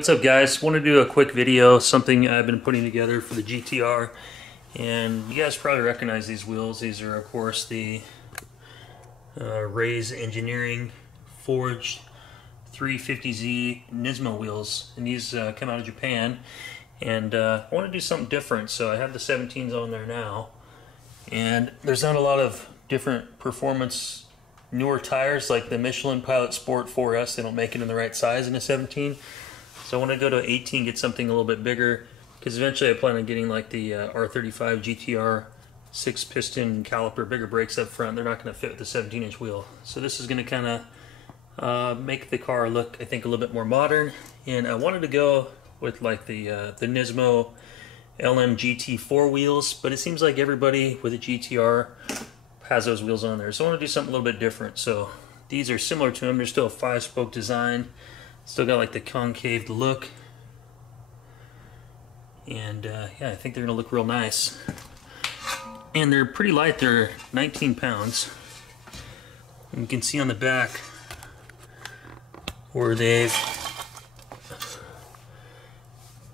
What's up, guys? Want to do a quick video, something I've been putting together for the GTR, and you guys probably recognize these wheels. These are, of course, the Raise Engineering Forged 350Z Nismo wheels, and these come out of Japan. And I want to do something different, so I have the 17s on there now, and there's not a lot of different performance newer tires like the Michelin Pilot Sport 4S. They don't make it in the right size in a 17. So I want to go to 18, get something a little bit bigger, because eventually I plan on getting like the R32 GTR 6-piston caliper, bigger brakes up front. They're not going to fit with the 17-inch wheel. So this is going to kind of make the car look, I think, a little bit more modern. And I wanted to go with like the Nismo LMGT4 wheels, but it seems like everybody with a GTR has those wheels on there. So I want to do something a little bit different. So these are similar to them. They're still a 5-spoke design. Still got like the concave look, and yeah, I think they're gonna look real nice. And they're pretty light. They're 19 pounds. And you can see on the back where they've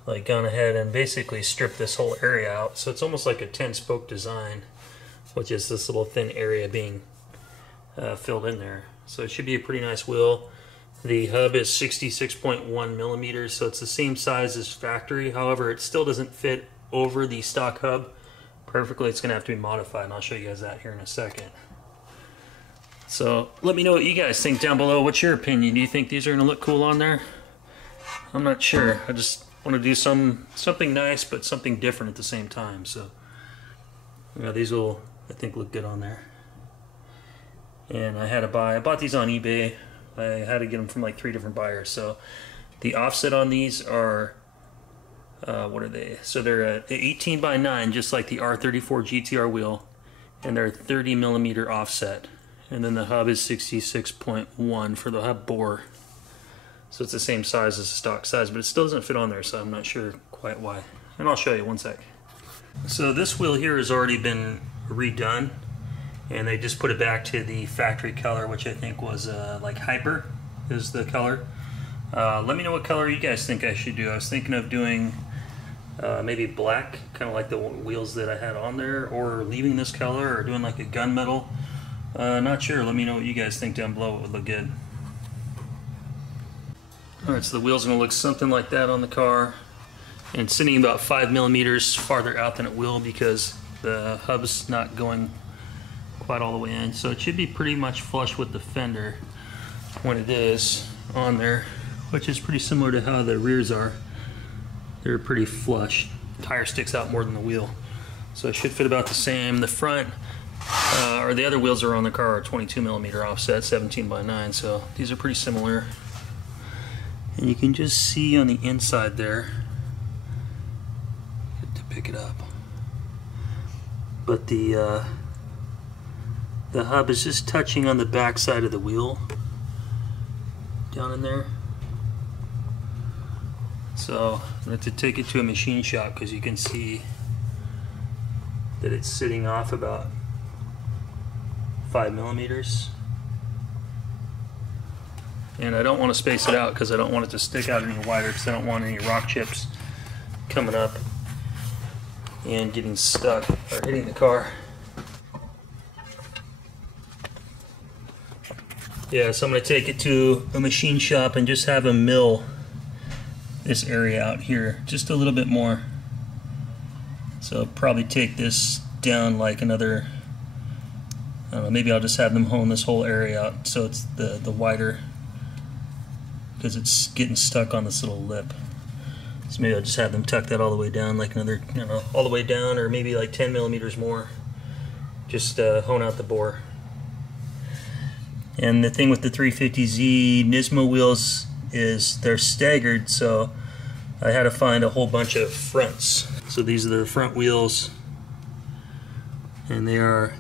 like gone ahead and basically stripped this whole area out. So it's almost like a 10-spoke design, with just this little thin area being filled in there. So it should be a pretty nice wheel. The hub is 66.1 millimeters, so it's the same size as factory. However, it still doesn't fit over the stock hub perfectly. It's going to have to be modified, and I'll show you guys that here in a second. So let me know what you guys think down below. What's your opinion? Do you think these are going to look cool on there? I'm not sure. I just want to do something nice, but something different at the same time. So yeah, these will, I think, look good on there. And I bought these on eBay. I had to get them from like 3 different buyers. So the offset on these are, what are they? So they're 18 by 9, just like the R34 GTR wheel, and they're 30 millimeter offset. And then the hub is 66.1 for the hub bore. So it's the same size as the stock size, but it still doesn't fit on there, so I'm not sure quite why. And I'll show you one sec. So this wheel here has already been redone, and they just put it back to the factory color, which I think was like Hyper is the color. Let me know what color you guys think I should do. I was thinking of doing maybe black, kind of like the wheels that I had on there, or leaving this color, or doing like a gunmetal. Not sure. Let me know what you guys think down below. It would look good. Alright, so the wheel's going to look something like that on the car. And it's sitting about 5 millimeters farther out than it will, because the hub's not going quite all the way in, so it should be pretty much flush with the fender when it is on there, which is pretty similar to how the rears are. They're pretty flush. The tire sticks out more than the wheel, so it should fit about the same. The front or the other wheels are on the car are 22 millimeter offset, 17 by 9, so these are pretty similar. And you can just see on the inside there, to pick it up, but the hub is just touching on the back side of the wheel down in there. So I have to take it to a machine shop, because you can see that it's sitting off about 5 millimeters. And I don't want to space it out, because I don't want it to stick out any wider, because I don't want any rock chips coming up and getting stuck or hitting the car. Yeah, so I'm going to take it to a machine shop and just have them mill this area out here just a little bit more. So I'll probably take this down like another, I don't know, maybe I'll just have them hone this whole area out so it's the wider, because it's getting stuck on this little lip. So maybe I'll just have them tuck that all the way down, like another, you know, all the way down, or maybe like 10 millimeters more. Just hone out the bore. And the thing with the 350Z Nismo wheels is they're staggered, so I had to find a whole bunch of fronts. So these are the front wheels, and they are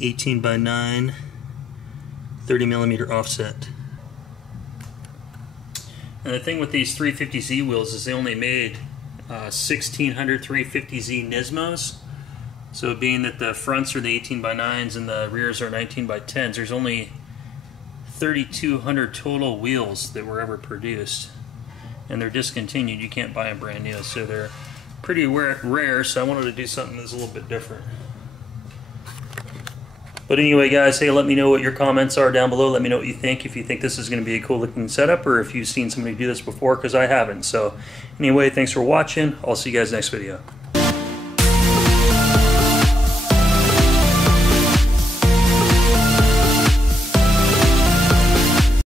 18 by 9, 30 millimeter offset. And the thing with these 350Z wheels is they only made 1,600 350Z Nismos. So being that the fronts are the 18 by 9s and the rears are 19 by 10s, there's only 3,200 total wheels that were ever produced. and they're discontinued. You can't buy them brand new, so they're pretty rare, so I wanted to do something that's a little bit different. But anyway, guys, hey, let me know what your comments are down below. Let me know what you think, if you think this is going to be a cool looking setup, or if you've seen somebody do this before, because I haven't. So anyway, thanks for watching. I'll see you guys next video.